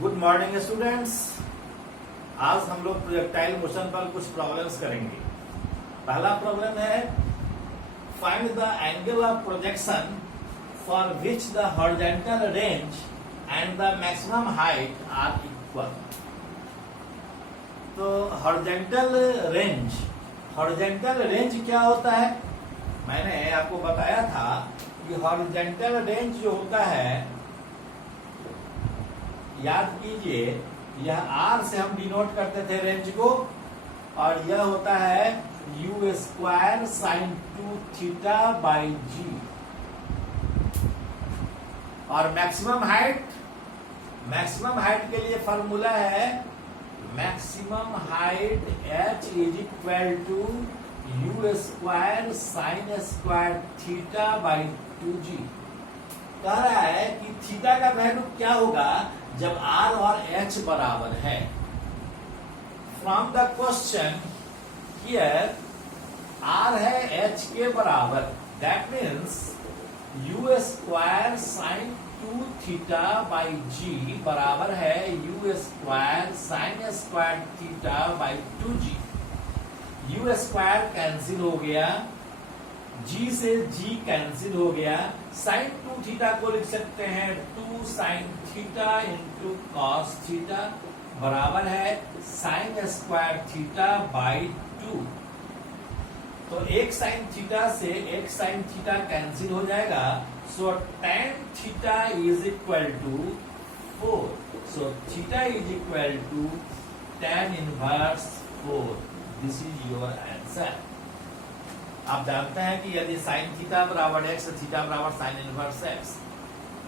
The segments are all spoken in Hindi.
Good morning students. आज हम लोग प्रोजेक्टाइल मोशन पर कुछ प्रॉब्लम्स करेंगे। पहला प्रॉब्लम है find the angle of projection for which the horizontal range and the maximum height are equal. तो हॉरिजॉन्टल रेंज क्या होता है? मैंने आपको बताया था कि हॉरिजॉन्टल रेंज जो होता है, याद कीजिए, यह आर से हम डिनोट करते थे रेंज को, और यह होता है u square sine 2 theta by g. और मैक्सिमम हाइट के लिए फॉर्मूला है maximum height h is equal to u square sine square theta by 2g। कह रहा है कि थीटा का वैल्यू क्या होगा जब r और h बराबर है। From the question here r है h के बराबर, that means u square sine 2 theta by g बराबर है u square sine square theta by 2g। U square cancel हो गया, g से g कैंसिल हो गया, साइन 2 थीटा को लिख सकते हैं 2 sine theta into cos theta बराबर है साइन स्क्वायर थीटा बाई 2। तो एक साइन थीटा से एक साइन थीटा कैंसिल हो जाएगा, so tan theta is equal to 4। So theta is equal to tan inverse 4। This is your answer. आप जानते हैं कि यदि साइन थीटा बराबर x, थीटा बराबर sine inverse x,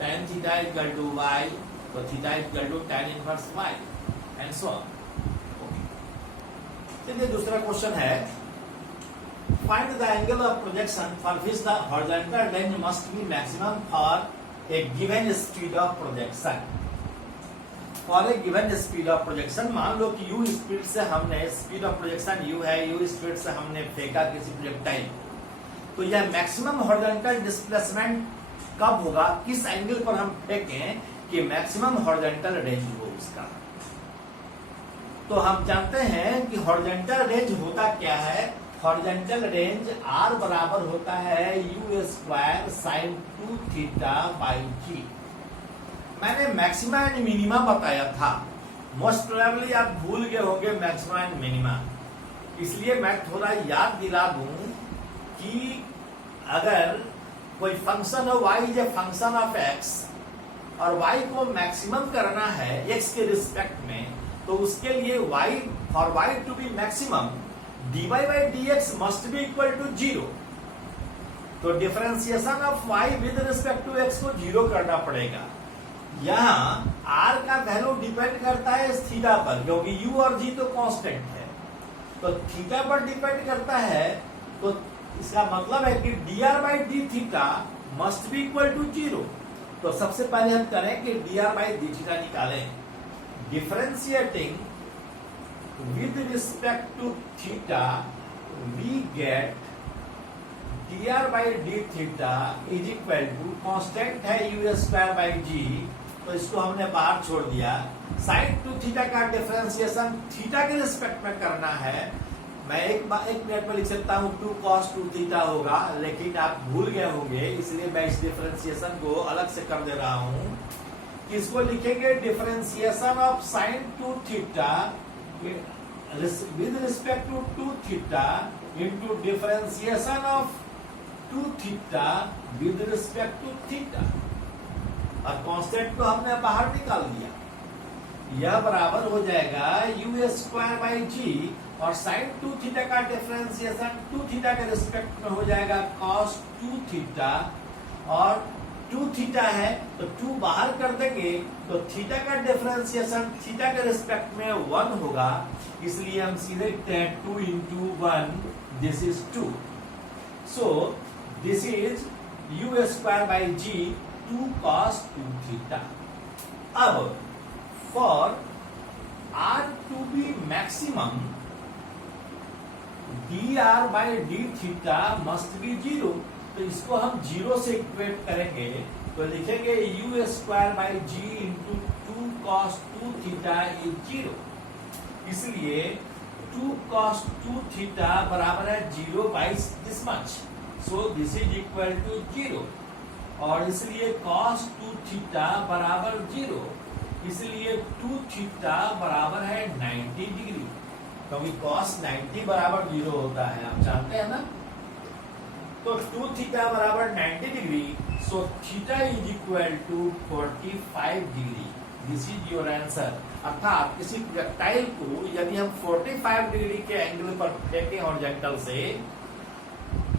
tan theta equal to y, तो theta equal to tan inverse y and so on. चलिए दूसरा क्वेश्चन है find the angle of projection for which the horizontal range must be maximum for a given speed of projection. For a given speed of projection, मान लो कि u स्पीड से हमने, स्पीड ऑफ प्रोजेक्शन u है, u स्पीड से हमने फेंका किसी प्रोजेक्टाइल, तो यह मैक्सिमम हॉरिजॉन्टल डिस्प्लेसमेंट कब होगा, किस एंगल पर हम फेंकें कि मैक्सिमम हॉरिजॉन्टल रेंज हो उसका। तो हम जानते हैं कि हॉरिजॉन्टल रेंज होता क्या है। हॉरिजॉन्टल रेंज r बराबर होता है u square sine 2 theta by g. मैंने मैक्सिमा एंड मिनिमा बताया था, मोस्ट प्रोबेबली आप भूल गए होंगे मैक्सिमा एंड मिनिमा, इसलिए मैं थोड़ा याद दिला दूं कि अगर कोई फंक्शन हो y is a function of x और y को मैक्सिमम करना है x के रिस्पेक्ट में, तो उसके लिए y for y to be maximum dy by dx must be equal to 0। तो differentiation of y with respect to x को 0 करना पड़ेगा। यहाँ r का वैल्यू डिपेंड करता है थीटा पर, क्योंकि u और g तो कांस्टेंट है, तो थीटा पर डिपेंड करता है। तो इसका मतलब है कि dr by d theta must be equal to 0। तो सबसे पहले हम करें कि dr by d थीटा निकालें। Differentiating with respect to theta we get dr by d theta is equal to constant है u square by g, तो इसको हमने बाहर छोड़ दिया। sin 2 थीटा का डिफरेंशिएशन थीटा के रिस्पेक्ट में करना है। मैं एक मिनट में लिख सकता हूँ 2 cos 2 थीटा होगा, लेकिन आप भूल गए होंगे, इसलिए मैं इस डिफरेंशिएशन को अलग से कर दे रहा हूँ। इसको लिखेंगे differentiation of sin 2 theta with respect to 2 theta into differentiation of 2 theta with respect to theta, और कांस्टेंट को हमने बाहर निकाल दिया। यह बराबर हो जाएगा u स्क्वायर बाई जी, और साइन 2 थीटा का डिफरेंशिएशन 2 थीटा के रिस्पेक्ट में हो जाएगा cos 2 थीटा, और 2 थीटा है तो 2 बाहर कर देंगे तो थीटा का डिफरेंशिएशन थीटा के रिस्पेक्ट में 1 होगा, इसलिए हम सीधे 2 into 1, this is 2। So this is u square by g 2 cos 2 theta. अब for r to be maximum dr by d theta must be 0। तो इसको हम 0 से इक्वेट करेंगे, तो लिखेंगे u square by g into 2 cos 2 theta is 0। इसलिए 2 cos 2 थीटा बराबर है 0 by this much, so this is equal to 0। और इसलिए cos 2 थीटा बराबर 0, इसलिए 2 थीटा बराबर है 90 डिग्री, क्योंकि cos 90 बराबर 0 होता है, आप जानते हैं ना। तो 2 थीटा बराबर 90 degree, so theta is equal to 45 degree. This is your answer. अर्थात किसी प्रोजेक्टाइल को यदि हम 45 डिग्री के एंगल पर फेंकें हॉरिजॉन्टल से,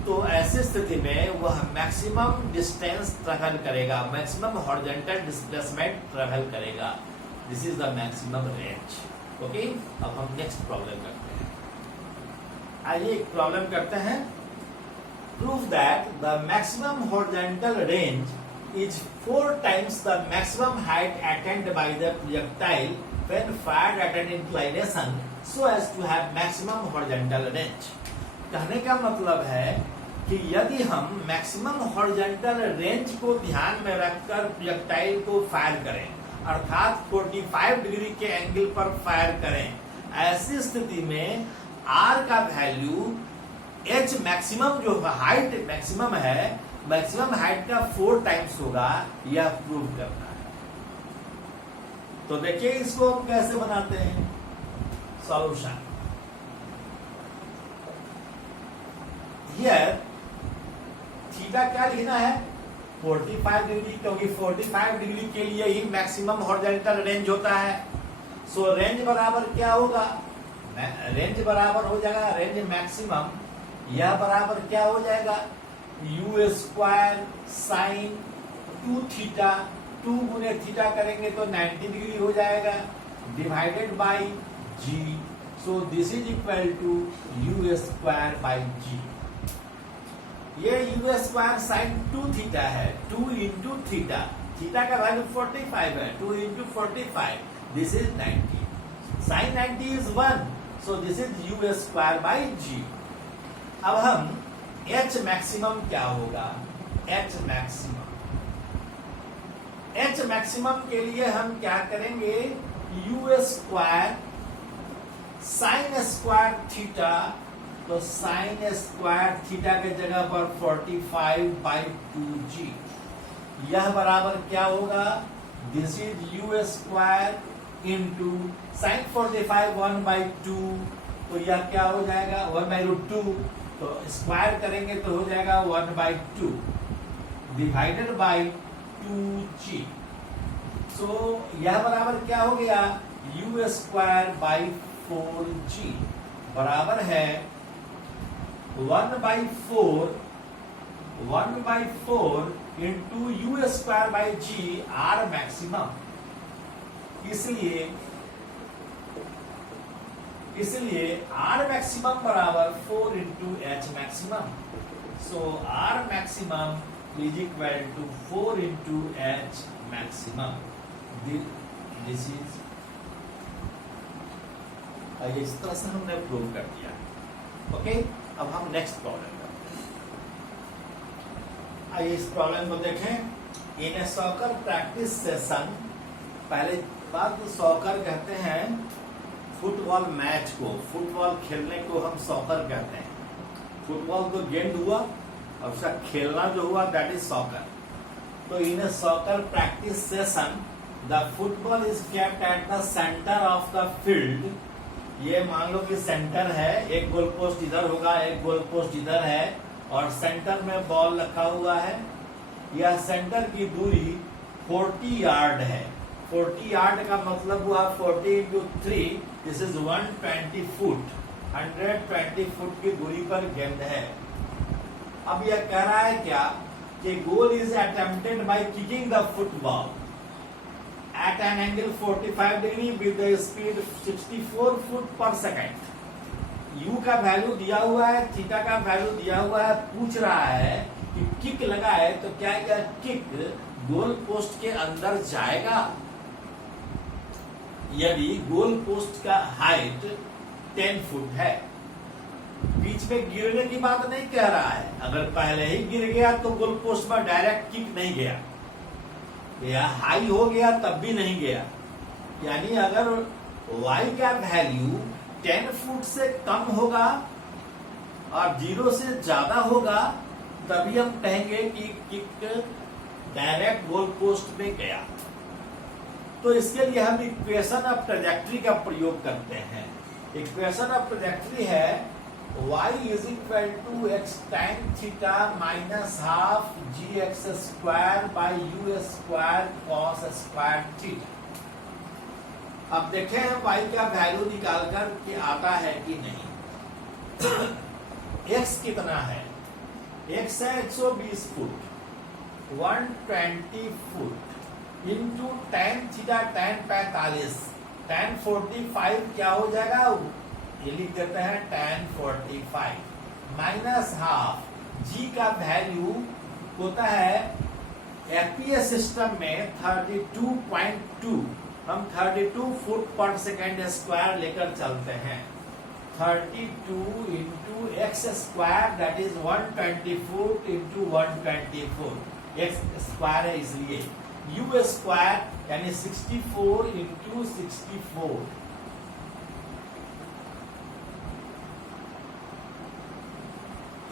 तो ऐसी स्थिति में वह मैक्सिमम डिस्टेंस ट्रैवल करेगा, मैक्सिमम हॉरिजॉन्टल डिस्प्लेसमेंट ट्रैवल करेगा। This is the maximum range. Okay, अब हम नेक्स्ट प्रॉब्लम करते हैं। आइए एक प्रॉब्लम करते हैं। Prove that the maximum horizontal range is 4 times the maximum height attained by the projectile when fired at an inclination so as to have maximum horizontal range। कहने का मतलब है कि यदि हम मैक्सिमम हॉरिजॉन्टल रेंज को ध्यान में रखकर प्रोजेक्टाइल को फायर करें, अर्थात 45 डिग्री के एंगल पर फायर करें, ऐसी स्थिति में R का वैल्यू H मैक्सिमम जो हाइट मैक्सिमम है, मैक्सिमम हाइट का 4 टाइम्स होगा, यह प्रूव करना है। तो देखिए इसको हम कैसे बनाते हैं। सॉल्यूशन हियर थीटा क्या लिखना है 45 डिग्री, क्योंकि 45 डिग्री के लिए ही मैक्सिमम हॉरिजॉन्टल रेंज होता है। सो रेंज बराबर क्या होगा, रेंज बराबर हो जाएगा रेंज मैक्सिमम, यह बराबर क्या हो जाएगा u स्क्वायर साइन 2 थीटा, 2 गुने थीटा करेंगे तो 90 डिग्री हो जाएगा, divided by g। So this is equal to u square by g। ये u स्क्वायर साइन 2 थीटा है, 2 इंटू थीटा, थीटा का वैल्यू 45 है, 2 into 45, this is 90, sine 90 is 1, so this is u square by g। अब हम H मैक्सिमम क्या होगा, H मैक्सिमम के लिए हम क्या करेंगे, u square sine square theta, तो साइन स्क्वायर थीटा के जगह पर 45 बाई 2g, यह बराबर क्या होगा, this is u square into sine 45 1 by 2, तो यह क्या हो जाएगा 1 बाई रूट 2, तो स्क्वायर करेंगे तो हो जाएगा 1 बाई 2 डिवाइडेड बाई 2g। सो यह बराबर क्या हो गया, u स्क्वायर बाई 4g बराबर है 1 बाई 4 into u square by g, r maximum. इसलिए R मैक्सिमम बराबर 4 into H maximum. So R maximum is equal to 4 into H maximum. This is, इस तरह से हमने प्रूव कर दिया। ओके, अब हम नेक्स्ट प्रॉब्लम करते हैं। आइए इस प्रॉब्लम को देखें। इन ए सॉकर प्रैक्टिस सेशन, पहले बात तो सॉकर कहते हैं फुटबॉल मैच को, फुटबॉल खेलने को हम सॉकर कहते हैं। फुटबॉल तो गेंद हुआ और उसका खेलना जो हुआ दैट इज सॉकर। तो in a soccer practice session the football is kept at the centre of the field. ये मान लो कि सेंटर है, एक गोल पोस्ट इधर होगा, एक गोल पोस्ट इधर है, और सेंटर में बॉल रखा हुआ है। यह सेंटर की दूरी 40 यार्ड है। 40 यार्ड का मतलब हुआ 40 into 3, this is 120 foot, 120 foot की दूरी पर गेंद है। अब यह कह रहा है क्या कि goal is attempted by kicking the football at an angle 45 degree with the speed 64 foot per second. U का वैल्यू दिया हुआ है, थीटा का वैल्यू दिया हुआ है, पूछ रहा है कि किक लगाए तो क्या यह किक गोल पोस्ट के अंदर जाएगा। यदि गोल पोस्ट का हाइट 10 फुट है, बीच में गिरने की बात नहीं कह रहा है, अगर पहले ही गिर गया तो गोल पोस्ट पर डायरेक्ट किक नहीं गया, या हाई हो गया तब भी नहीं गया, यानी अगर y का वैल्यू 10 फुट से कम होगा और 0 से ज्यादा होगा, तभी हम कहेंगे कि किक डायरेक्ट गोल पोस्ट में गया। तो इसके लिए हम इक्वेशन ऑफ ट्रैजेक्टरी का प्रयोग करते हैं। इक्वेशन ऑफ ट्रैजेक्टरी है y is equal to x tan theta minus half g x square by u square cos square theta. अब देखें हम y का वैल्यू निकालकर कि आता है कि नहीं। x कितना है? x है 120 foot, 120 foot into tan theta tan 45, tan 45 क्या हो जाएगा? ये लिख देते हैं tan 45 माइनस हाफ जी का वैल्यू होता है एफपीएस सिस्टम में 32.2। हम 32 फुट पर सेकेंड स्क्वायर लेकर चलते हैं। 32 into x square that is 120 foot into 124, x square है इसलिए। यू स्क्वायर यानी 64 into 64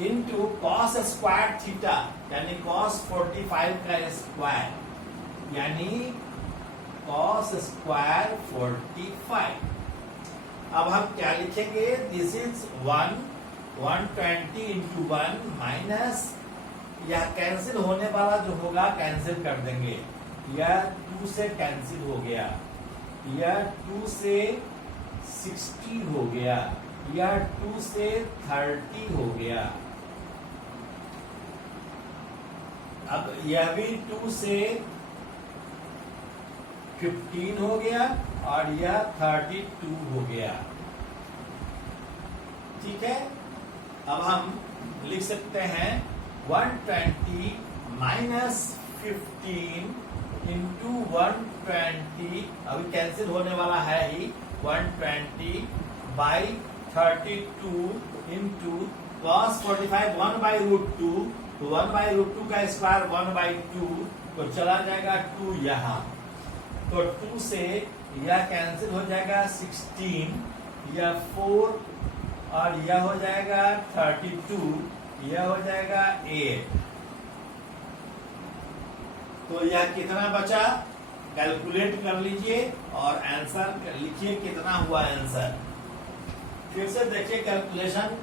into cos square theta यानी कॉस 45 का स्क्वायर यानी कॉस स्क्वायर 45। अब हम क्या लिखेंगे? दिस इज 120 इंटू 1 माइनस, यह कैंसिल होने वाला जो होगा कैंसिल कर देंगे। यह 2 से कैंसिल हो गया, यह 2 से 60 हो गया, यह 2 से 30 हो गया। अब यह भी 2 से 15 हो गया और यह 32 हो गया। ठीक है, अब हम लिख सकते हैं 120 माइनस 15 इंटू 120, अभी कैंसिल होने वाला है ही, 120 by 32 into cos 45 1 by root 2, तो 1 बाई रूट 2 का स्क्वायर 1 बाई 2, तो चला जाएगा 2 यहाँ, तो 2 से यह कैंसिल हो जाएगा 16, यह 4 और यह हो जाएगा 32, यह हो जाएगा 8। तो यह कितना बचा? कैलकुलेट कर लीजिए और आंसर लिखिए कितना हुआ आंसर। फिर से देखिए कैलकुलेशन।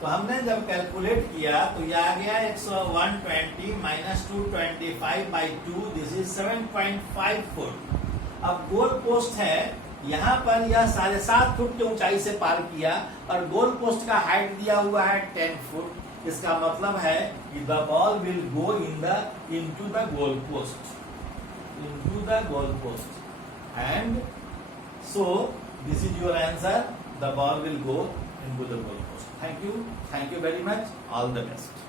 तो हमने जब कैलकुलेट किया तो यह आ गया 120 minus 225 by 2, this is 7.5 foot. अब गोल पोस्ट है, यहाँ पर यह 7.5 फुट की ऊंचाई से पार किया और गोल पोस्ट का हाइट दिया हुआ है 10 फुट। इसका मतलब है कि the ball will go into the goal post, into the goal post, and so this is your answer, the ball will go into the goal post. Thank you very much. All the best.